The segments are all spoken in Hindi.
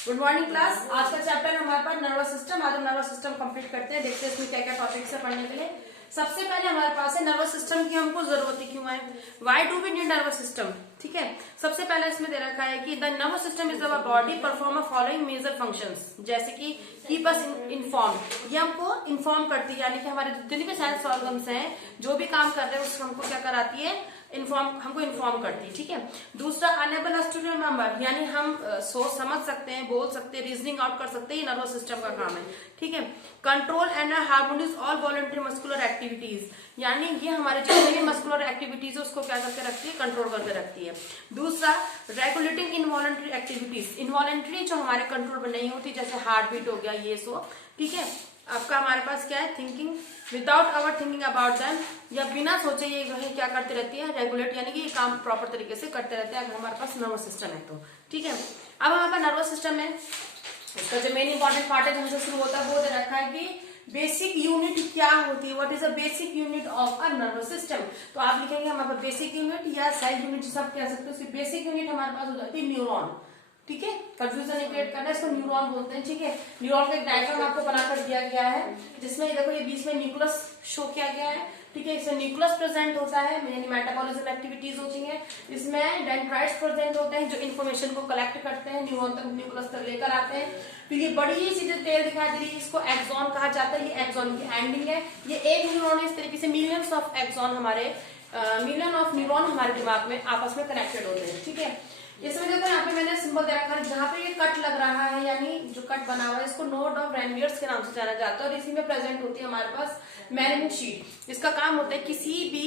Good morning class. आज का चैप्टर हमारे पास नर्वस सिस्टम। आज हम नर्वस सिस्टम कंप्लीट करते हैं, देखते हैं इसमें क्या क्या टॉपिक्स है पढ़ने के लिए। सबसे पहले हमारे पास है नर्वस सिस्टम की हमको जरूरत क्यों है, why do we need nervous system. ठीक है, सबसे पहले इसमें दे रखा है कि the nervous system is our body perform a following major functions, जैसे कि कीप अस इन्फॉर्म, ये हमको इन्फॉर्म करती है, यानी कि हमारे जितने भी सेंस ऑर्गन्स हैं जो भी काम कर रहे हैं उसको हमको क्या कराती है, हमको इन्फॉर्म करती है। ठीक है, दूसरा अनेबल अस टू रिमेम्बर, यानी हम सोच समझ सकते हैं, बोल सकते हैं, रीजनिंग आउट कर सकते हैं, ये नर्वस सिस्टम का काम है। ठीक है, control and harmonious all voluntary muscular activities, यानी ये हमारे जितने भी मस्कुलर एक्टिविटीज है उसको क्या करके रखती है, कंट्रोल करके रखती है। दूसरा रेगुलेटिंग इनवॉलंटरी एक्टिविटीज, इनवॉलंटरी जो हमारे कंट्रोल में नहीं होती, जैसे हार्ट बीट हो गया, ये सो। ठीक है, आपका हमारे पास क्या है, thinking without our thinking about them, या बिना सोचे ये जो है क्या करते रहती है, रेगुलेट, यानी कि ये काम प्रॉपर तरीके से करते रहते हैं अगर हमारे पास नर्वस सिस्टम है तो। ठीक है, अब हमारे पास नर्वस सिस्टम है, इसका जो मेन इंपॉर्टेंट पार्ट है जो शुरू होता है वो दे रखा है कि बेसिक यूनिट क्या होती है, what is a basic unit of a nervous system. तो आप लिखेंगे हमारे पास बेसिक यूनिट या सेल यूनिट, जिसे आप कह सकते हो। उसकी बेसिक यूनिट हमारे पास हो जाती है न्यूरॉन। ठीक है, कंफ्यूजन नहीं क्रिएट करना है, इसको न्यूरॉन बोलते हैं। ठीक है, न्यूरॉन का एक डायग्राम आपको बनाकर दिया गया है, जिसमें देखो ये बीच में न्यूक्लियस शो किया गया है। ठीक है, इसमें न्यूक्लियस प्रेजेंट होता है, यानी मेटाबॉलिज्म एक्टिविटीज होती है। इसमें डेंड्राइट्स प्रेजेंट होते हैं जो इन्फॉर्मेशन को कलेक्ट करते हैं, न्यूरॉन तक, न्यूक्लियस तक लेकर आते हैं। तो ये बड़ी सी डिटेल दिखाई दे रही है, इसको एक्सॉन कहा जाता है, ये एक्सॉन की एंडिंग है। ये एक न्यूरॉन है, इस तरीके से मिलियंस ऑफ एक्सॉन हमारे मिलियन ऑफ न्यूरॉन हमारे दिमाग में आपस में कनेक्टेड होते हैं। ठीक है, इसमें देखो यहाँ पे मैंने सिंबल दे रखा है, जहाँ पे ये कट लग रहा है, यानी जो कट बना हुआ है, इसको नोड ऑफ रैनवियर्स के नाम से जाना जाता है। और इसी में प्रेजेंट होती है हमारे पास मेलानिन शीट। इसका काम होता है किसी भी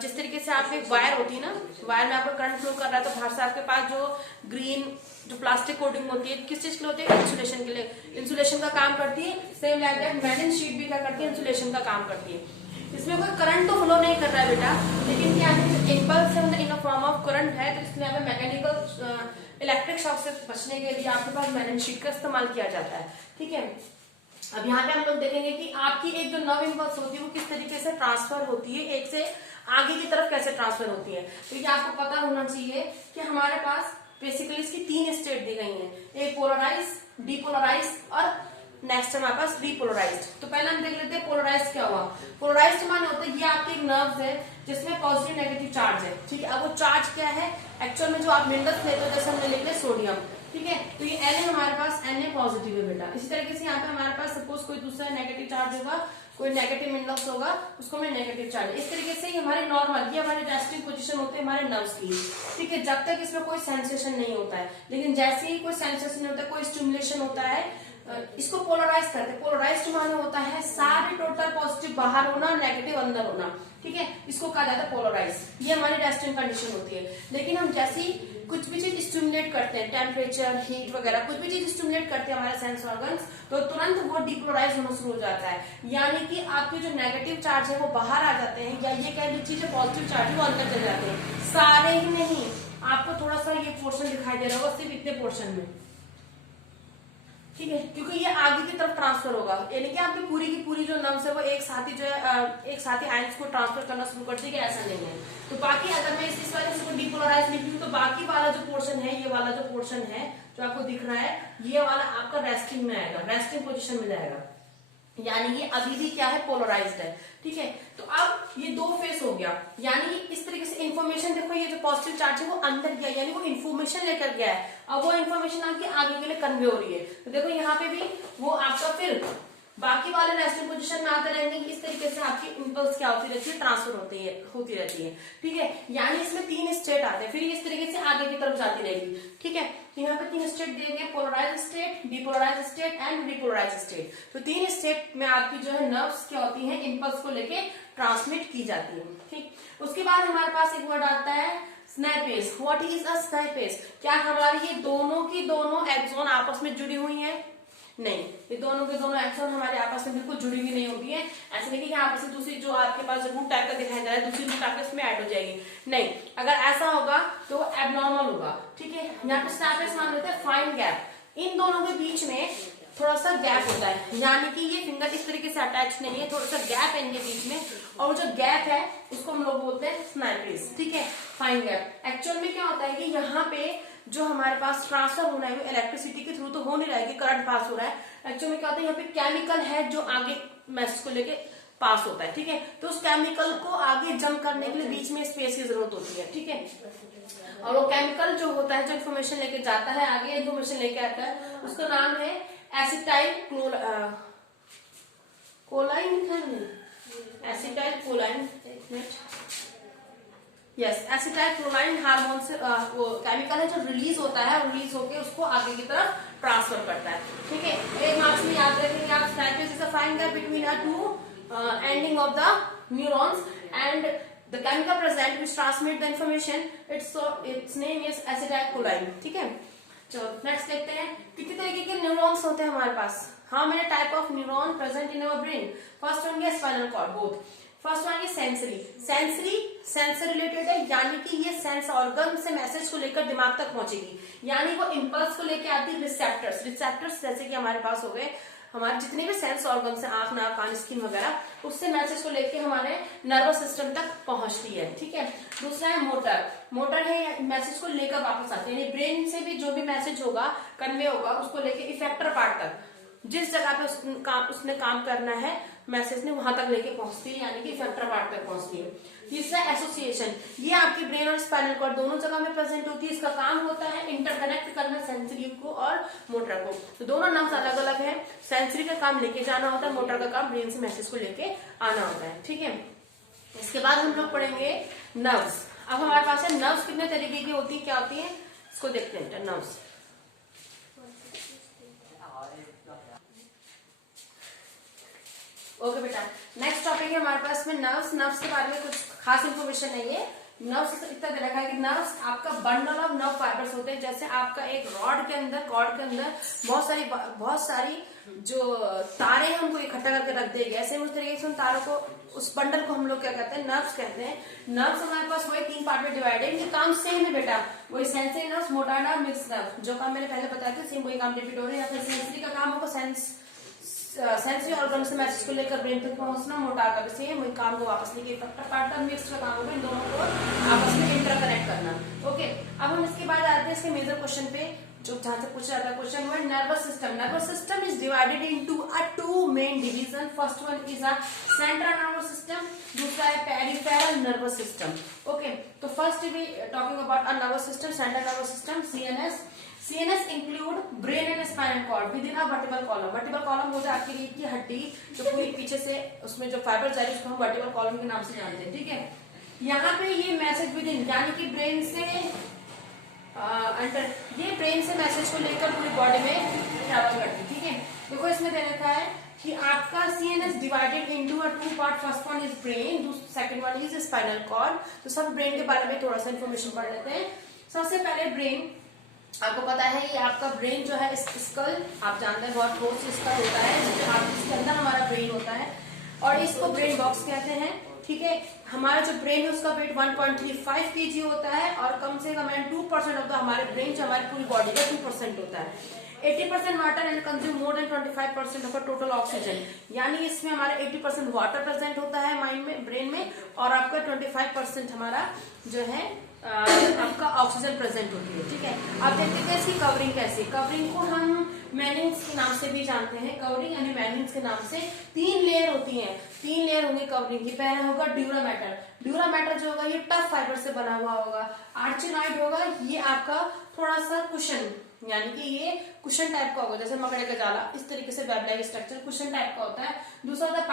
जिस तरीके से आपकी वायर होती है ना, वायर में आपका करंट फ्लो कर रहा है, तो बाहर से आपके पास जो ग्रीन जो प्लास्टिक कोटिंग होती है, किस चीज के लिए होती है, इंसुलेशन के लिए, इंसुलेशन का काम करती है। Same like that melanin sheet भी क्या करती है, इंसुलेशन का काम करती है। इसमें कोई करंट तो फ्लो नहीं कर रहा है बेटा, लेकिन क्या है, इम्पल्स है इन फॉर्म ऑफ करंट है, तो इसमें हमें मैकेनिकल इलेक्ट्रिक शॉक से बचने के लिए आपके पास मेलानिन शीट का इस्तेमाल किया जाता है। ठीक है, अब यहाँ पे हम लोग देखेंगे कि आपकी एक जो नर्व इम्पल्स होती है वो किस तरीके से ट्रांसफर होती है, एक से आगे की तरफ कैसे ट्रांसफर होती है। तो ये आपको पता होना चाहिए कि हमारे पास बेसिकली इसकी 3 स्टेट दी गई है, एक पोलराइज, डीपोलराइज और नेक्स्ट हमारे पास डीपोलराइज्ड। तो पहले हम देख लेते हैं पोलराइज क्या हुआ। पोलराइज्ड माने होता है ये आपके एक नर्व है जिसमें पॉजिटिव नेगेटिव चार्ज है। ठीक है, अब वो चार्ज क्या है, एक्चुअल में जो आप मिनरल्स लेते हो, जैसे हमने लिखे सोडियम। ठीक है, तो ये Na हमारे पास Na पॉजिटिव है बेटा। इसी तरीके से यहाँ पे हमारे पास सपोज कोई दूसरा नेगेटिव चार्ज होगा, कोई नेगेटिव मिनरल्स होगा, उसको में नेगेटिव चार्ज। इस तरीके से हमारे नॉर्मल, ये हमारे रेस्टिंग पोजीशन होते हैं हमारे नर्व्स की। ठीक है, जब तक इसमें कोई सेंसेशन नहीं होता है, लेकिन जैसे ही कोई सेंसेशन नहीं होता है, कोई स्टिमुलेशन होता है, इसको पोलराइज करते हैं। पोलराइज्ड माने होता है सारे टोटल पॉजिटिव बाहर होना, नेगेटिव अंदर होना। ठीक है, इसको कहा जाता है पोलराइज। ये हमारी रेस्टिंग कंडीशन होती है। लेकिन हम जैसे ही कुछ भी चीज स्टिमुलेट करते हैं, टेम्परेचर, हीट वगैरह कुछ भी चीज स्टिमुलेट करते हैं हमारे सेंस ऑर्गन्स, तो तुरंत वो डिपोलराइज होना शुरू हो जाता है, यानी कि आपके जो नेगेटिव चार्ज है वो बाहर आ जाते हैं, या ये कह लीजिए जो पॉजिटिव चार्ज है वो अंदर चले जाते हैं। सारे ही नहीं, आपको थोड़ा सा ये पोर्शन दिखाई दे रहा होगा, सिर्फ इतने पोर्शन में। ठीक है, क्योंकि ये आगे की तरफ ट्रांसफर होगा, यानी कि आपकी पूरी की पूरी जो नर्व्स है वो एक साथ ही जो है एक साथ ही आयंस को ट्रांसफर करना शुरू कर देगी, ऐसा नहीं है। तो बाकी अगर मैं इस वाले इसको डिपोलराइज लिखी हूँ, तो बाकी वाला जो पोर्शन है, ये वाला जो पोर्शन है जो आपको दिख रहा है, ये वाला आपका रेस्टिंग में आएगा, रेस्टिंग पोजिशन में जाएगा, यानी ये अभी भी क्या है, पोलराइज्ड है। ठीक है, तो अब ये दो फेस हो गया, यानी इस तरीके से इन्फॉर्मेशन देखो, ये जो पॉजिटिव चार्ज है वो अंदर गया, यानी वो इन्फॉर्मेशन लेकर गया है। अब वो इन्फॉर्मेशन आपकी आगे के लिए कन्वे हो रही है। तो देखो यहाँ पे भी वो आपका फिर बाकी वाले रेस्टिंग पोजीशन में आते रहेंगे। इस तरीके से आपकी इम्पल्स क्या होती रहती है, ट्रांसफर होती रहती है। ठीक है, यानी इसमें 3 स्टेट आते हैं, फिर इस तरीके से आगे की तरफ जाती रहेगी। ठीक है, यहाँ पे 3 स्टेट दिए गए, polarize state, depolarize state and repolarize state. तो 3 स्टेट में आपकी जो है नर्व्स क्या होती है, इम्पल्स को लेके ट्रांसमिट की जाती है। ठीक, उसके बाद हमारे पास एक वर्ड आता है स्नाइपेज। What is a स्नाइपेज? क्या हमारी ये दोनों की दोनों एक्सॉन आपस में जुड़ी हुई है? नहीं, ये दोनों के दोनों एक्सॉन हमारे आपस में बिल्कुल जुड़ी हुई नहीं होती है। ऐसे नहीं कि यहाँ पर से दूसरी जो आपके पास रूट टाइप का दिखाई दे रहा है, दूसरी रूट टाइप इसमें ऐड हो जाएगी, नहीं। अगर ऐसा होगा तो वो एबनॉर्मल होगा। ठीक है, यहाँ पे स्नाइपेज मान लेते हैं फाइन गैप, इन दोनों के बीच में थोड़ा सा गैप होता है, यानी कि ये फिंगर इस तरीके से अटैच नहीं है, थोड़ा सा गैप है इनके बीच में, और जो गैप है उसको हम लोग बोलते हैं स्नाइपेज। ठीक है, फाइन गैप। एक्चुअल में क्या होता है कि यहाँ पे जो हमारे पास ट्रांसफर होना है वो इलेक्ट्रिसिटी के थ्रू तो हो नहीं रहा है कि करंट पास हो रहा है। एक्चुअली क्या होता है, यहाँ पे केमिकल है जो आगे मैसेज को लेके पास होता है, ठीक है। तो उस केमिकल को आगे जंप करने के लिए बीच में स्पेस की जरूरत होती है, ठीक है। और वो केमिकल जो होता है, जो इन्फॉर्मेशन लेके जाता है आगे, इन्फॉर्मेशन लेके आता है, उसका नाम है acetyl कोलाइन, acetyl कोलाइन, yes, acetyl chlorine hormone से वो केमिकल है जो रिलीज होता है, रिलीज होके उसको आगे की तरफ ट्रांसफर करता है, ठीक है। एक मार्क्स में याद रखेंगे आप, synapse is the fine gap between a two ending of the neurons and the chemical present which transmit the information, its name is acetylcholine, ठीक है। चलो नेक्स्ट देखते हैं कितने तरीके के न्यूरॉन्स होते हैं हमारे पास। How many type of neuron present in our brain? First one है spinal cord, both. First one है सेंसरी रिलेटेड है, यानी कि ये सेंस ऑर्गन से मैसेज को लेकर दिमाग तक पहुंचेगी, यानी वो इम्पल्स को लेकर आती है रिसेप्टर्स जैसे कि हमारे पास हो गए हमारे जितने भी सेंस ऑर्गन से, आंख, नाक, कान, स्किन वगैरह, उससे मैसेज को लेके हमारे नर्वस सिस्टम तक पहुंचती है, ठीक है। दूसरा है मोटर है, मैसेज को लेकर वापस आती है, यानी ब्रेन से भी जो भी मैसेज होगा कन्वे होगा उसको लेके इफेक्टर पार्ट तक, जिस जगह पे उसने काम करना है मैसेज ने वहां तक लेके पहुंचती है, यानी कि इफेक्टर पार्ट तक पहुंचती है। तीसरा एसोसिएशन, ये आपके ब्रेन और स्पाइनल कॉर्ड दोनों जगह में प्रेजेंट होती है। इसका काम होता है इंटरकनेक्ट करना सेंसरी को और मोटर को। तो दोनों नाम अलग अलग है, सेंसरी का काम लेके जाना होता है, मोटर का काम ब्रेन से मैसेज को लेके आना होता है, ठीक है। इसके बाद हम लोग पढ़ेंगे नर्व्स। अब हमारे पास है नर्व्स कितने तरीके की होती है, क्या होती है, इसको देखते हैं। नर्व्स, ओके बेटा, नेक्स्ट टॉपिक है हमारे पास में नर्व्स के बारे में कुछ खास इंफॉर्मेशन नहीं है। नर्व्स इतना दे रखा है कि नर्व्स आपका बंडल ऑफ नर्व फाइबर्स होते हैं। जैसे आपका एक कॉर्ड के अंदर बहुत सारी जो तारे हैं उनको इकट्ठा करके रख देगी, ऐसे उस तरीके से उन तारों को, उस बंडल को हम लोग क्या कहते हैं, नर्व्स कहते हैं। नर्व्स हमारे पास वही 3 पार्ट में डिवाइड है, इनके काम सेम है बेटा, वही sensory nerves, motor nerve, mix nerve, जो काम मैंने पहले बताया था सेम वही काम रिपीट हो रहा है। या फिर सेंसरी का काम होगा सेंसरी ऑर्गन से मैसेज को लेकर ब्रेन तक पहुंचना, मोटार का भी सेम वही काम को वापस लेके इफेक्टर पार्ट का, मिक्स का काम होगा इन दोनों को आपस में इंटरकनेक्ट करना, ओके। अब हम इसके बाद आते हैं इसके मेजर क्वेश्चन पे, जो जहां से पूछा जाता है क्वेश्चन वो है nervous system. Nervous system is divided into two main division. First one is a central nervous system, दूसरा है पेरिफेरल नर्वस सिस्टम, ओके। तो first we talking about a nervous system, central nervous system, CNS include brain and spinal cord within a vertebral column। Vertebral column हो जाए आपकी रीढ़ की हड्डी जो पूरी पीछे से उसमें जो फाइबर जा रही है उसको हम वर्टिबल कॉलम के नाम से जानते हैं, ठीक है। यहाँ पे ये मैसेज विद इन, यानी कि ब्रेन से ये ब्रेन से मैसेज को लेकर पूरी बॉडी में ट्रैवल करती है, ठीक है। देखो इसमें दे रखा है कि आपका CNS divided into a 2 part, first one is brain, second one is spinal cord. तो सब ब्रेन के बारे में थोड़ा सा इन्फॉर्मेशन पढ़ लेते हैं। सबसे पहले ब्रेन, आपको पता है ये आपका ब्रेन जो है स्कल, आप जानते हैं बहुत ठोस स्कल होता है, इसके अंदर हमारा ब्रेन होता है और इसको ब्रेन बॉक्स कहते हैं, ठीक है। हमारा जो ब्रेन है उसका वेट 1.35 kg होता है और कम से कम 2% ऑफ द हमारे ब्रेन जो हमारी पूरी बॉडी का 2% होता है। 80% water and consume more than 25% of total oxygen, यानी इसमें हमारा 80% वाटर प्रेजेंट होता है माइंड में, ब्रेन में, और आपका 25% हमारा जो है आपका ऑक्सीजन प्रेजेंट होती है, ठीक है। अब देखते हैं इसकी कवरिंग कैसी। कवरिंग को हम मैनिंग्स के नाम से भी जानते हैं, कवरिंग यानी मैनिंग्स के नाम से। 3 लेयर होती हैं, 3 लेयर होंगी कवरिंग की। पहला होगा ड्यूरामैटर जो होगा ये टफ फाइबर से बना हुआ होगा। आर्चिनॉइड होगा, ये आपका थोड़ा सा कुशन, यानी कि ये कुशन टाइप का होगा, जैसे मकड़े का जाला, इस तरीके से web like structure cushion type का होता है। दूसरा होता है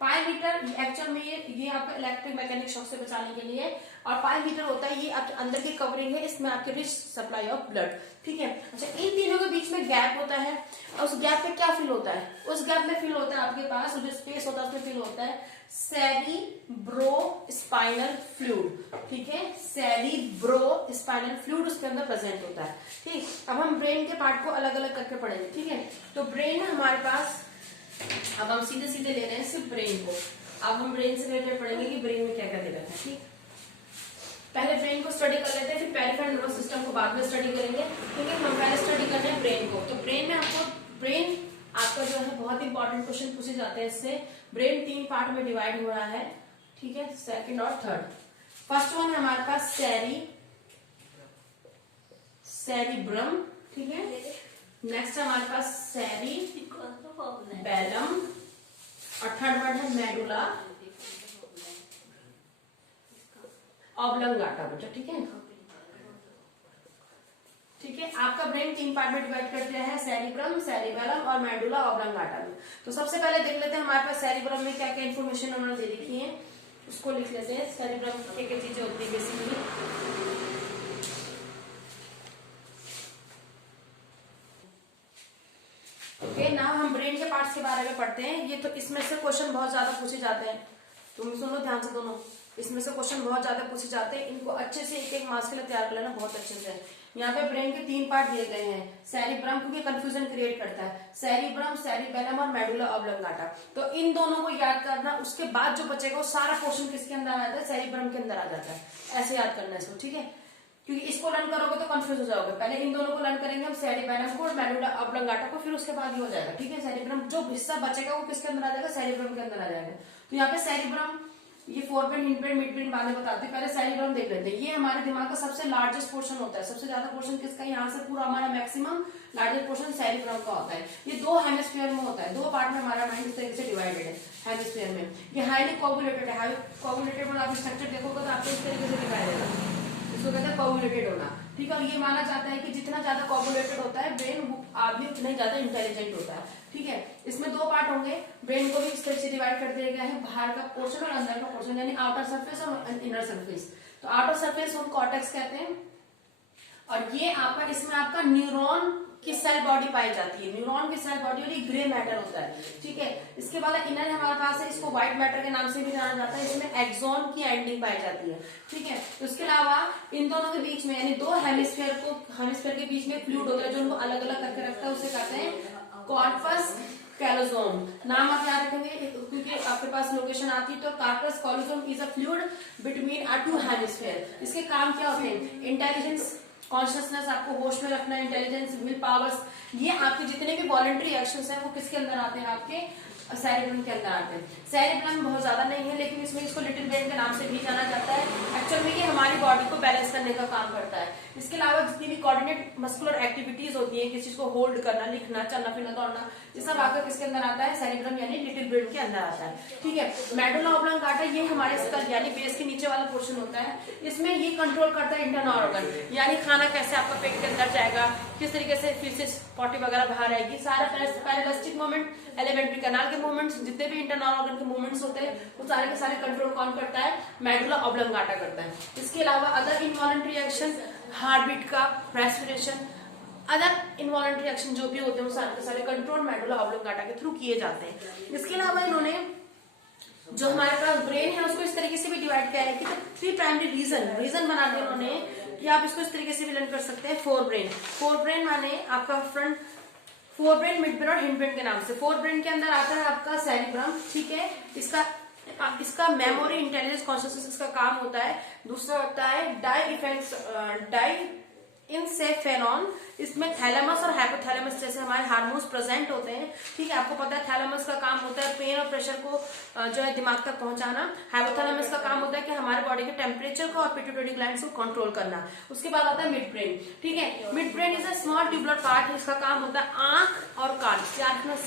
पाइमीटर एक्चुअल में ये आपका इलेक्ट्रिक मैकेनिक शॉक से बचाने के लिए, और पाइमीटर होता है ये अंदर की कवरिंग है, इसमें आपके रिच सप्लाई ऑफ ब्लड, ठीक है। अच्छा, इन तीनों के बीच में गैप होता है और उस गैप में क्या फील होता है, उस गैप में फील होता है आपके पास जो स्पेस होता है उसमें फील होता है सेरिब्रो स्पाइनल फ्लूइड, ठीक है। सेरिब्रो स्पाइनल फ्लूइड उसके अंदर प्रेजेंट होता है, ठीक। अब हम ब्रेन के पार्ट को अलग अलग करके पढ़ेंगे, ठीक है। तो ब्रेन हमारे पास, अब हम सीधे सीधे ले रहे हैं सिर्फ ब्रेन को। अब हम ब्रेन से रिलेटेड पढ़ेंगे कि ब्रेन में क्या क्या दे रखा है, ठीक। पहले ब्रेन को स्टडी कर लेते हैं, फिर पेरिफेरल नर्वस सिस्टम को बाद में स्टडी करेंगे, ठीक है। हम पहले स्टडी कर रहे हैं ब्रेन को। तो ब्रेन में आपका जो है बहुत इंपॉर्टेंट क्वेश्चन पूछे जाते हैं इससे। ब्रेन 3 पार्ट में डिवाइड हो रहा है, ठीक है, सेकंड और थर्ड। फर्स्ट वन है हमारे पास सेरिब्रम, ठीक है। नेक्स्ट हमारे पास सेरिबैलम और थर्ड वर्ड है मेडुला ऑब्लंगाटा बच्चा, ठीक है। ठीक है, आपका ब्रेन 3 पार्ट में डिवाइड कर दिया है, सेरिब्रम, सेरिबैलम और मेडुला ऑब्लंगाटा में। तो सबसे पहले देख लेते हैं हमारे पास सेरिब्रम में क्या क्या इन्फॉर्मेशन उन्होंने दे रखी है, उसको लिख लेते हैं। सेरिब्रम क्या क्या चीजें होती है बेसिकली। ओके, नाउ हम ब्रेन के पार्ट्स के बारे में पढ़ते हैं। ये तो इसमें से क्वेश्चन बहुत ज्यादा पूछे जाते हैं, तुम सुनो ध्यान से दोनों। इसमें से क्वेश्चन बहुत ज्यादा पूछे जाते हैं, इनको अच्छे से एक एक मार्क्स के लिए तैयार कर लेना बहुत अच्छे से। यहाँ पे ब्रेन के 3 पार्ट दिए गए हैं। सेरिब्रम, क्योंकि कंफ्यूजन क्रिएट करता है, सेरिब्रम, सेरिबैलम और मेडुला ऑब्लंगाटा। तो इन दोनों को याद करना, उसके बाद जो बचेगा वो सारा पोर्शन किसके अंदर आ जाता है, सेरिब्रम के अंदर आ जाता है। ऐसे याद करना है इसको, ठीक है, क्योंकि इसको लर्न करोगे तो कंफ्यूज हो जाओगे। पहले इन दोनों को लर्न करेंगे हम, सेरिबैलम को और मेडुला ऑब्लंगाटा को, फिर उसके बाद ये हो जाएगा, ठीक है। सेरिब्रम जो हिस्सा बचेगा वो किसके अंदर आ जाएगा, सेरिब्रम के अंदर आ जाएगा। तो यहाँ पे सेरिब्रम, ये फोरब्रेन, हिंडब्रेन, मिडब्रेन बाद में बताते हैं, पहले सेरिब्रम देख लेते हैं। ये हमारे दिमाग का सबसे लार्जेस्ट पोर्शन होता है। सबसे ज्यादा पोर्शन किसका, यहाँ से पूरा हमारा मैक्सिमम लार्जेस्ट पोर्शन सेरिब्रम का होता है। ये 2 हेमिस्फीयर में होता है, 2 पार्ट में हमारा माइंड इस तरीके से डिवाइडेड है हेमिस्फीयर में। ये हाईली कोगुलेटेड है। हाईली कोगुलेटेड में आप स्ट्रक्चर देखोगे तो आपको इस तरीके से दिखाई देगा, इसको कहते हैं कोगुलेटेड होना, ठीक है। और ये माना जाता है कि जितना ज्यादा कोगुलेटेड होता है ब्रेन, आदमी उतना ही ज्यादा इंटेलिजेंट होता है, ठीक है। इसमें 2 पार्ट होंगे। ब्रेन को भी इस तरह से डिवाइड कर दिया गया है, बाहर का पोर्शन और अंदर का पोर्शन, यानी आउटर सरफेस और इनर सरफेस। तो आउटर सरफेस हम कॉर्टेक्स कहते हैं, और ये आपका, इसमें आपका न्यूरॉन की सेल बॉडी पाई जाती है। न्यूरॉन की सेल बॉडी और ये ग्रे मैटर होता है, ठीक है। इसके बाद इनर हमारे पास है, इसको व्हाइट मैटर के नाम से भी जाना जाता है। इसमें एक्सॉन की एंडिंग पाई जाती है, ठीक है। उसके अलावा इन दोनों के बीच में, यानी 2 हेमिस्फीयर के बीच में फ्लूइड होता है जो उनको अलग अलग करके रखता है, उसे कहते हैं कॉर्पस कैलोसोम। नाम आप याद रखेंगे क्योंकि आपके पास लोकेशन आती है। तो corpus callosum is a fluid between 2 hemisphere. इसके काम क्या होते हैं, इंटेलिजेंस, कॉन्शियसनेस, आपको होश में रखना, इंटेलिजेंस, विल पावर्स, ये आपके जितने भी वॉलंटरी एक्शंस हैं वो किसके अंदर आते हैं, आपके सेरिब्रम के अंदर आते हैं। सेरिब्रम बहुत ज्यादा नहीं है, लेकिन इसमें इसको लिटिल ब्रेन के नाम से भी जाना जाता है। एक्चुअल में ये हमारी बॉडी को बैलेंस करने का काम करता है। इसके अलावा जितनी भी कोऑर्डिनेट मस्कुलर एक्टिविटीज होती है, किसी चीज को होल्ड करना, लिखना, चलना फिरना, दौड़ना, ये सब आपका किसके अंदर आता है, सेरिब्रम यानी लिटिल ब्रेन के अंदर आता है, ठीक है। मेडुला ऑब्लंगाटा, ये हमारे स्कल यानी बेस के नीचे वाला पोर्शन होता है। इसमें ये कंट्रोल करता है इंटरनल ऑर्गन, यानी खाना कैसे आपका पेट के अंदर जाएगा, किस तरीके से फीसेस, पॉटी वगैरह बाहर आएगी, सारा पैरालिस्टिक मूवमेंट, एलिमेंट्री कैनाल के मूवमेंट्स, जितने भी इंटरनल ऑर्गन के मूवमेंट्स होते हैं वो सारे के सारे कंट्रोल कौन करता है, मेडुला ऑब्लंगाटा करता है। इसके अलावा other involuntary action, heart beat का, रेस्पिरेशन, अदर इनवॉलंटरी एक्शन जो भी होते हैं वो सारे के सारे कंट्रोल मेडुला ऑब्लंगाटा के थ्रू किए जाते हैं। इसके अलावा इन्होंने जो हमारे पास ब्रेन है उसको इस तरीके से भी डिवाइड किया है कि 3 प्राइमरी रीजन बना दिया उन्होंने, कि आप इसको इस तरीके से भी लर्न कर सकते हैं। फोर ब्रेन माने आपका फ्रंट, फोरब्रेन, मिडब्रेन और हिंडब्रेन के नाम से। फोरब्रेन के अंदर आता है आपका सेरिब्रम, ठीक है। इसका मेमोरी, इंटेलिजेंस, कॉन्शियसनेस इसका काम होता है। दूसरा होता है डाइइनसेफेलॉन, इसमें थैलेमस और हाइपोथैलेमस जैसे हमारे हार्मोन्स प्रेजेंट होते हैं, ठीक है। आपको पता है थैलेमस का काम होता है पेन और प्रेशर को जो है दिमाग तक पहुंचाना। हाइपोथैलेमस का काम होता है कि हमारे बॉडी के टेम्परेचर को और पिट्यूटरी ग्लैंड्स को कंट्रोल करना। उसके बाद आता है मिड ब्रेन, ठीक है। Mid brain is a small tubular part, इसका काम होता है आंख और कान।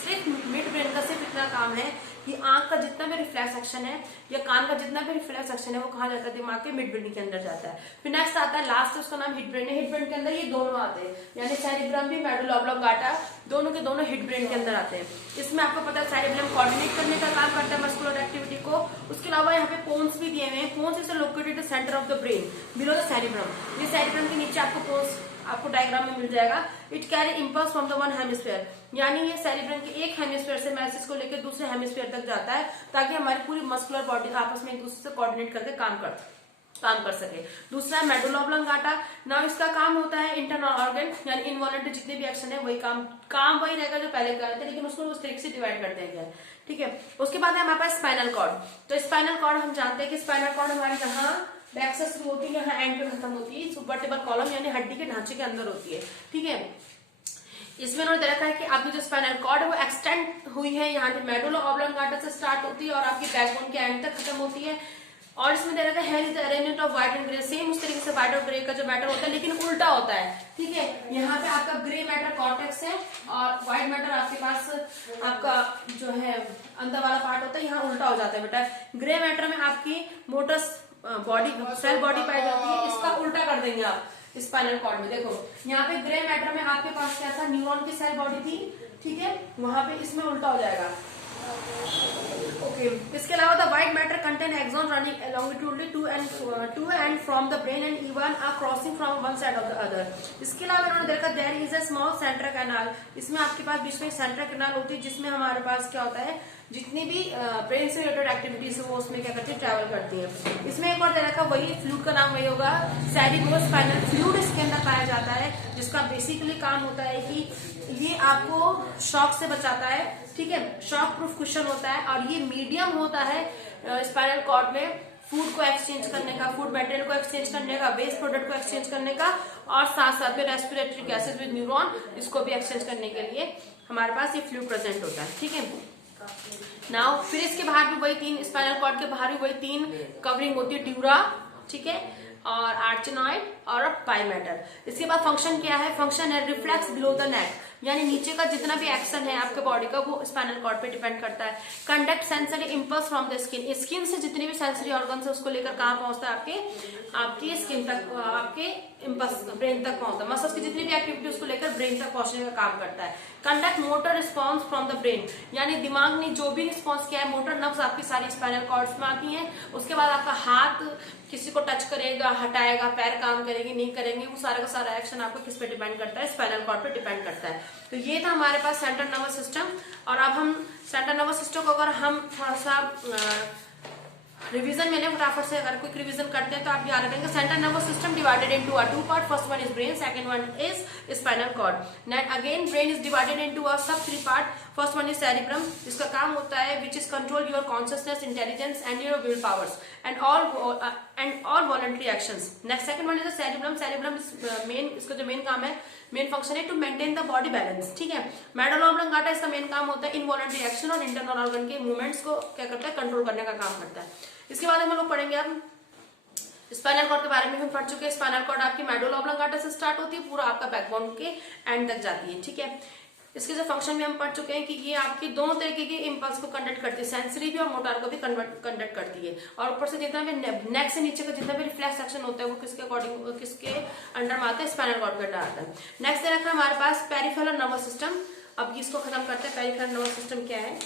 सिर्फ मिड ब्रेन का सिर्फ इतना काम है कि आंख का जितना भी रिफ्लेक्स एक्शन है या कान का जितना भी रिफ्लेक्स एक्शन है वो कहाँ जाता है, दिमाग के मिड ब्रेन के अंदर जाता है। फिर नेक्स्ट आता है लास्ट, उसका नाम हिड ब्रेन है। हिड ब्रेन के अंदर ये दोनों आते हैं, यानी सेरिब्रम भी, मेडुला ऑब्लंगाटा, दोनों के दोनों हिड ब्रेन के अंदर आते हैं। इसमें आपको पता है सेरिब्रम कोऑर्डिनेट करने का काम करता है मस्कुलर एक्टिविटी को। उसके अलावा यहाँ पे पोन्स भी दिए हुए हैं। Pons is located centre of the brain below the cerebrum. ये सेरिब्रम के नीचे आपको पोन्स आपको डायग्राम में मिल जाएगा। It carry impulse from the 1 hemisphere, यानी ये सेरिब्रम के एक हेमिस्फीयर से मैसेज को लेकर दूसरे हेमिस्फीयर तक जाता है, ताकि हमारी पूरी मस्कुलर बॉडी आपस में एक दूसरे से कोऑर्डिनेट करके काम कर सके। दूसरा है मेडुला ऑब्लंगाटा। नाउ इसका काम होता है इंटरनल ऑर्गन, यानी इनवॉलंटरी जितने भी एक्शन है वही काम वही रहेगा जो पहले कर रहे थे, लेकिन उसको उस तरीके से डिवाइड कर दिया गया है, ठीक है। उसके बाद है हमारे पास स्पाइनल कॉर्ड। तो स्पाइनल कॉर्ड हम जानते हैं कि स्पाइनल कॉर्ड हमारे यहाँ बैक से शुरू होती है, यहाँ एंड पे खत्म होती है, सुपरटेबल कॉलम यानी हड्डी के ढांचे के अंदर होती है, ठीक है। इसमें उन्होंने देखा है कि आपकी जो स्पाइनल कॉर्ड है वो एक्सटेंड हुई है, यहाँ मेडुला ऑब्लंगाटा से स्टार्ट होती है और आपकी बैकबोन के एंड तक खत्म होती है। और इसमें दे रखा है here is the arrangement of white and grey, same उस तरीके से व्हाइट और ग्रे का जो मैटर होता है लेकिन उल्टा होता है, ठीक है। यहाँ पे आपका ग्रे मैटर कॉर्टेक्स है और व्हाइट मैटर आपके पास आपका जो है अंदर वाला पार्ट होता है, यहाँ उल्टा हो जाता है बेटा। ग्रे मैटर में आपकी मोटर बॉडी सेल बॉडी पाई जाती है, इसका उल्टा कर देंगे आप स्पाइनल कॉर्ड में। देखो यहाँ पे ग्रे मैटर में आपके पास क्या था, न्यूरॉन की सेल बॉडी थी, ठीक है, वहां पे इसमें उल्टा हो जाएगा। ओके इसके अलावा the white matter contain axon running longitudinally to and from the brain and even are crossing from one side of the other. इसके अलावा इन्होंने देखा there is a small central canal, इसमें आपके पास बीच में सेंट्रल कैनाल होती है जिसमें हमारे पास क्या होता है, जितनी भी ब्रेन से रिलेटेड एक्टिविटीज वो उसमें क्या करती है, ट्रैवल करती है। इसमें एक और दे रखा वही फ्लूइड का नाम वही होगा सेरिब्रोस्पाइनल फ्लूइड, इसके अंदर पाया जाता है, जिसका बेसिकली काम होता है कि ये आपको शॉक से बचाता है, ठीक है, शॉक प्रूफ कुशन होता है और ये मीडियम होता है स्पाइनल कॉर्ड में फूड को एक्सचेंज करने का, फूड मटेरियल को एक्सचेंज करने का, वेस्ट प्रोडक्ट को एक्सचेंज करने का और साथ साथ में रेस्पिरेटरी गैसेज विद न्यूरॉन इसको भी एक्सचेंज करने के लिए हमारे पास ये फ्लूइड प्रेजेंट होता है, ठीक है। नाउ फिर इसके बाहर भी वही तीन, स्पाइनल कॉर्ड के बाहर भी वही तीन कवरिंग होती है, ड्यूरा, ठीक है, और आर्चेनॉइड और पाइमेटर। इसके बाद फंक्शन क्या है, फंक्शन है रिफ्लेक्स बिलो द नेक, यानी नीचे का जितना भी एक्शन है आपके बॉडी का वो स्पाइनल कॉर्ड पे डिपेंड करता है। Conduct sensory impulse from the skin, skin से जितनी भी सेंसरी ऑर्गन है उसको लेकर कहाँ पहुंचता है, आपके स्किन तक, आपके इंपल्स ब्रेन तक पहुंचता है। मसल्स की जितनी भी एक्टिविटी उसको लेकर ब्रेन तक पहुंचने का काम करता है। Conduct motor response from the brain, यानी दिमाग ने जो भी रिस्पॉन्स किया है, मोटर नर्व्स आपकी सारी स्पाइनल कॉर्ड्स में आती हैं। उसके बाद आपका हाथ किसी को टच करेगा, हटाएगा, पैर काम करेगी नहीं करेंगे, वो सारा का सारा एक्शन आपको किस पे डिपेंड करता है, स्पाइनल कॉर्ड पे डिपेंड करता है। तो ये था हमारे पास सेंट्रल नर्वस सिस्टम। और अब हम सेंट्रल नर्वस सिस्टम को अगर हम थोड़ा सा रिवीजन में लें फटाफट से, अगर क्विक रिवीजन करते हैं तो आप याद रखेंगे central nervous system divided into two part, first one is brain, second one is spinal cord. Again brain is divided into sub three part, first one is cerebrum, जिसका काम होता है which is control your consciousness, intelligence and your will powers and all voluntary actions. Next second one is cerebrum, cerebrum main, इसका जो मेन काम है, मेन फंक्शन है to maintain the body balance, ठीक है। मेडुला ऑब्लंगाटा इसका मेन काम होता है इनवॉलंटरी एक्शन और इंटरनल ऑर्गन के मूवमेंट्स को क्या करता है, कंट्रोल करने का काम करता है। इसके बाद हम लोग पढ़ेंगे अब स्पाइनल कॉर्ड के बारे में हम पढ़ चुके हैं। स्पाइनल कॉर्ड आपकी मेडुला ऑब्लंगाटा से स्टार्ट होती है, पूरा आपका बैकबोन के एंड तक जाती है, ठीक है। इसके जो फंक्शन भी हम पढ़ चुके हैं कि ये आपकी दोनों तरीके के इंपल्स को कंडक्ट करती है, सेंसरी भी और मोटर को भी कंडक्ट करती है। और ऊपर से जितना भी नेक से नीचे का जितना भी रिफ्लेक्स एक्शन होता है वो किसके अकॉर्डिंग, किसके अंडर में आता है, स्पाइनल कॉर्ड के अंडर आता है। नेक्स्ट दे रखा है हमारे पास पेरिफेरल नर्वस सिस्टम। अब इसको खत्म करते हैं, पेरिफेरल नर्वस सिस्टम क्या है।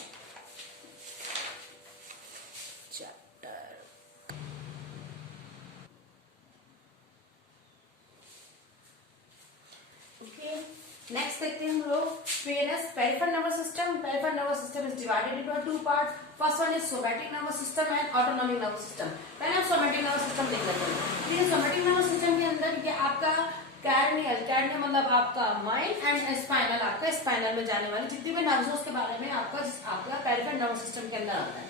नेक्स्ट देखते हैं हम लोग peripheral nervous system. Peripheral nervous system is divided into two part, first one is somatic nervous system and autonomic nervous system. पहले हम सोमैटिक नर्वस सिस्टम देख लेते हैं। ये सोमैटिक नर्वस सिस्टम के अंदर ये आपका कैर्नियल मतलब आपका माइंड एंड स्पाइनल, आपका स्पाइनल में जाने वाली जितनी भी नर्व्स उसके बारे में आपका पेरिफेरल नर्वस सिस्टम के अंदर आता है।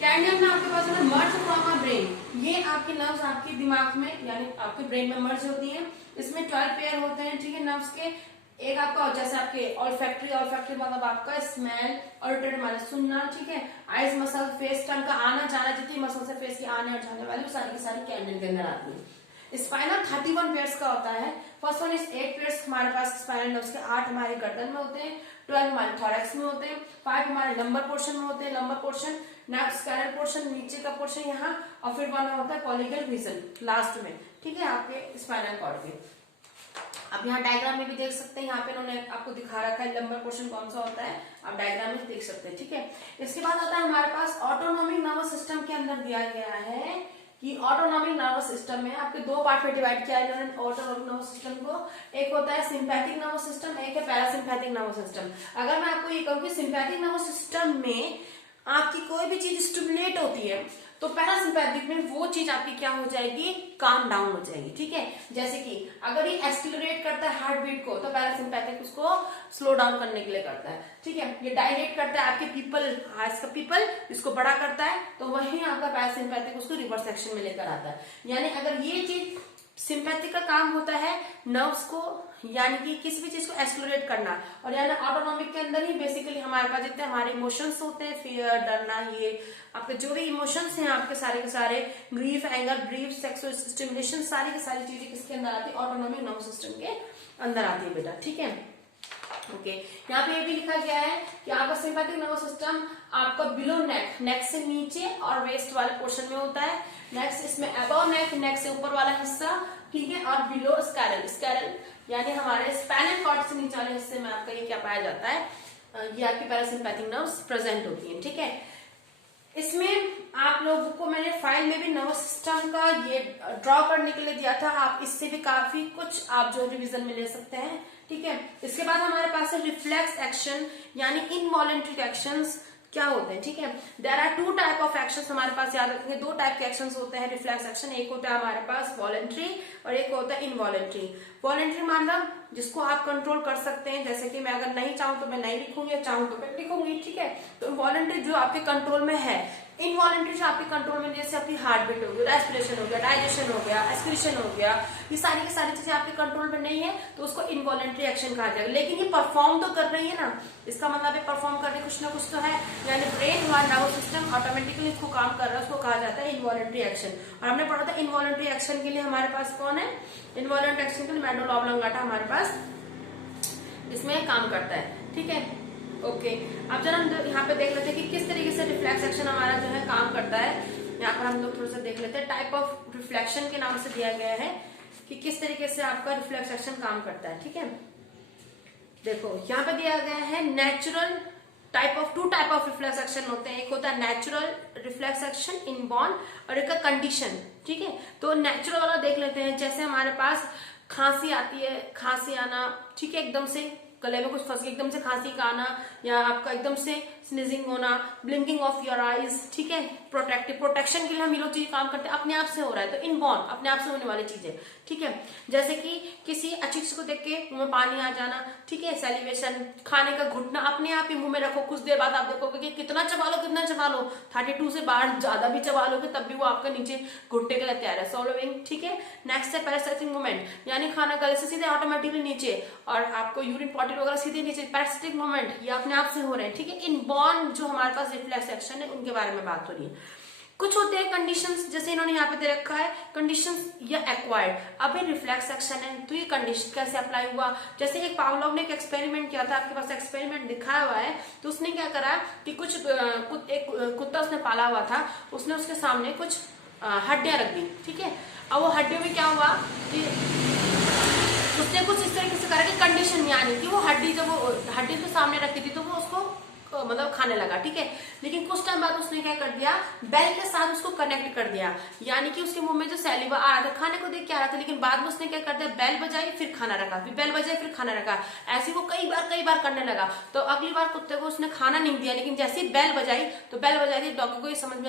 कैर्नियल में आपके पास मर्ज फ्रॉम ब्रेन, ये आपके नर्व्स आपके दिमाग में यानी आपके ब्रेन में मर्ज होती है। इसमें 12 पेयर होते हैं, ठीक है, नर्व्स के। एक आपका जैसे आपके ऑल्फैक्टरी मतलब आपका स्मेल, ऑडिटरी मतलब सुनना, ठीक है, आइज मसल, फेस, टंग का आना जाना, जितनी मसल से फेस की आने और जाने वाली वो सारी की सारी कैर्नियल के अंदर आती है। स्पाइनल 31 पेयर्स का होता है। फर्स्ट वन इज 8 पेयर्स हमारे पास स्पाइनल नर्व्स के, 8 हमारे गर्दन में होते हैं, 12 हमारे थोरैक्स में होते हैं, 5 हमारे लंबर पोर्शन में होते हैं, लंबर पोर्शन, स्कैनल पोर्शन नीचे का पोर्शन यहाँ, और फिर वन होता है पॉलीगल रीजन लास्ट में, ठीक है, आपके स्पाइनल कॉर्ड के। अब यहाँ डायग्राम में भी देख सकते हैं, यहाँ पे इन्होंने आपको दिखा रखा है लंबर पोर्शन कौन सा होता है, आप डायग्राम में देख सकते हैं, ठीक है। इसके बाद आता है हमारे पास ऑटोनॉमिक नर्वस सिस्टम के अंदर दिया गया है कि ऑटोनॉमिक नर्वस सिस्टम में आपके दो पार्ट में डिवाइड किया है इन्होंने ऑटोनॉमिक नर्वस सिस्टम को। एक होता है सिंपैथिक नर्वस सिस्टम, एक है पैरासिम्पैथिक नर्वस सिस्टम। अगर मैं आपको ये कहूँ कि सिंपैथिक नर्वस सिस्टम में आपकी कोई भी चीज स्टिमुलेट होती है तो पैरासिम्पैथिक में वो चीज आपकी क्या हो जाएगी, काम डाउन हो जाएगी, ठीक है। जैसे कि अगर ये एक्सिलरेट करता है हार्ट बीट को तो पैरासिम्पैथिक उसको स्लो डाउन करने के लिए करता है, ठीक है। ये डायलेट करता है आपके पीपल इसको बड़ा करता है तो वही आपका पैरासिम्पैथिक उसको रिवर्स एक्शन में लेकर आता है। यानी अगर ये चीज सिंपैथी का काम होता है नर्व्स को यानी कि किसी भी चीज को एक्सप्लोरेट करना, और यानी ऑटोनॉमिक के अंदर ही बेसिकली हमारे पास जितने हमारे इमोशंस होते हैं, फियर, डरना, ये आपके जो भी इमोशंस हैं आपके सारे के सारे, grief, anger, brief, sexual stimulation, सारी की सारी चीजें किसके अंदर आती है, ऑटोनॉमिक नर्वस सिस्टम के अंदर आती है बेटा। ठीक है, ओके यहाँ पे ये भी लिखा गया है कि आपका सिंपैथिक नर्वस सिस्टम आपका बिलो नेक, नेक से नीचे और वेस्ट वाले पोर्शन में होता है। नेक्स्ट इसमें अबव नेक, नेक से ऊपर वाला हिस्सा, ठीक है, और बिलो स्कैरल, स्कैरल यानी हमारे स्पाइनल कॉर्ड से नीचे वाले हिस्से में आपका ये क्या पाया जाता है, ये आपकी पैरासिम्पैथिक नर्व्स प्रेजेंट होती हैं। ठीक है, इसमें आप लोगों को मैंने फाइल में भी नर्वस सिस्टम का ये ड्रॉ करने के लिए दिया था, आप इससे भी काफी कुछ आप जो रिवीजन में ले सकते हैं। ठीक है, इसके बाद हमारे पास है रिफ्लेक्स एक्शन यानी इनवॉलेंट्री एक्शंस क्या होते हैं। ठीक है, there are two type of actions, हमारे पास याद रखेंगे दो टाइप के एक्शंस होते हैं रिफ्लेक्स एक्शन, एक होता है हमारे पास वॉलेंट्री और एक होता है इनवॉलेंट्री। वॉलेंट्री मतलब जिसको आप कंट्रोल कर सकते हैं, जैसे कि मैं अगर नहीं चाहूं तो मैं नहीं लिखूंगी, चाहूं तो मैं लिखूंगी। ठीक है, तो वॉलेंट्री जो आपके कंट्रोल में है, इनवॉलेंट्री जो आपके कंट्रोल में, जैसे आपकी हार्ट बीट हो गया, रेस्पिरेशन हो गया, डाइजेशन हो गया, एक्सक्रीशन हो गया, ये सारी की सारी चीजें आपके कंट्रोल में नहीं है तो उसको इनवॉलेंट्री एक्शन कहा जाएगा। लेकिन ये परफॉर्म तो कर रही है ना, इसका मतलब है परफॉर्म करने कुछ ना कुछ तो है, यानी ब्रेन हमारा नर्वस सिस्टम ऑटोमेटिकली इसको काम कर रहा है, उसको कहा जाता है इनवॉलेंट्री एक्शन। और हमने पढ़ा था इनवॉलेंट्री एक्शन के लिए हमारे पास कौन है, इनवॉलेंट्री एक्शन के लिए मेडुला ऑब्लोंगाटा हमारे पास इसमें काम करता है। ठीक है, ओके अब जरा हम यहाँ पे देख लेते हैं कि किस तरीके से रिफ्लेक्स एक्शन हमारा जो है काम करता है। यहाँ पर हम लोग थोड़ा सा देख लेते हैं, टाइप ऑफ रिफ्लेक्शन के नाम से दिया गया है कि किस तरीके से आपका रिफ्लेक्स एक्शन काम करता है। ठीक है, देखो यहाँ पे दिया गया है natural type of, two type of reflex action होते हैं, एक होता है नेचुरल रिफ्लेक्स एक्शन इनबॉर्न और एक कंडीशन। ठीक है, तो नेचुरल वाला देख लेते हैं, जैसे हमारे पास खांसी आती है, खांसी आना, ठीक है, एकदम से गले में कुछ फंस के एकदम से खांसी का आना, या आपका एकदम से स्नीजिंग होना, ब्लिंकिंग ऑफ योर आईज, ठीक है, प्रोटेक्शन के लिए हम ये लोग चीज काम करते हैं, अपने आप से हो रहा है तो इनबॉर्न, अपने आप से होने वाली चीजें। ठीक है, जैसे कि किसी अच्छी चीज को देख के मुंह में पानी आ जाना, ठीक है, सैलिवेशन, खाने का घुटना, अपने आप ही मुंह में रखो, कुछ देर बाद आप देखोगे कि कितना चबा लो, कितना चबा लो, 32 से बाहर ज्यादा भी चबा लोगे तब भी वो आपका नीचे घुटने के लिए तैयार है, सॉलोविंग। ठीक है, नेक्स्ट है पैरासिटिक मूवमेंट, यानी खाना गले से सीधे ऑटोमेटिकली नीचे और आपको यूरिन पॉटी वगैरह सीधे नीचे, पैरासिटिक मूवमेंट ये अपने आप से हो रहे हैं। ठीक है, इनबॉर्न जो हमारे पास रिफ्लेक्स एक्शन है उनके बारे में बात हो रही है। कुछ होते हैं कंडीशंस, जैसे इन्होंने यहाँ पे दे रखा है कंडीशंस या एक्वायर्ड। अब ये रिफ्लेक्स एक्शन है तो ये कंडीशन कैसे अप्लाई हुआ, जैसे एक पावलोव ने एक एक्सपेरिमेंट किया था, आपके पास एक्सपेरिमेंट दिखाया हुआ है, तो उसने क्या करा कि एक कुत्ता उसने पाला हुआ था, उसने उसके सामने कुछ हड्डियां रख दी। ठीक है, अब वो हड्डियों में क्या हुआ कि उसने कुछ इस तरीके से करा कि कंडीशन, यानी कि वो हड्डी जब वो हड्डी के सामने रखी थी तो वो उसको मतलब खाने लगा। ठीक है, लेकिन कुछ टाइम बाद उसने क्या कर दिया, बेल के साथ उसको कनेक्ट कर दिया, यानी कि उसके मुंह में जो सैलिवा आ रहा था, खाने को देख के आ रहा था, लेकिन बाद में उसने क्या कर दिया, बेल बजाई फिर खाना रखा, फिर बेल बजाई फिर खाना रखा, ऐसे वो कई बार करने लगा। तो अगली बार कुत्ते को उसने खाना नहीं दिया, लेकिन जैसे ही बेल बजाई तो बेल बजाई थी, डॉगी को ये समझ में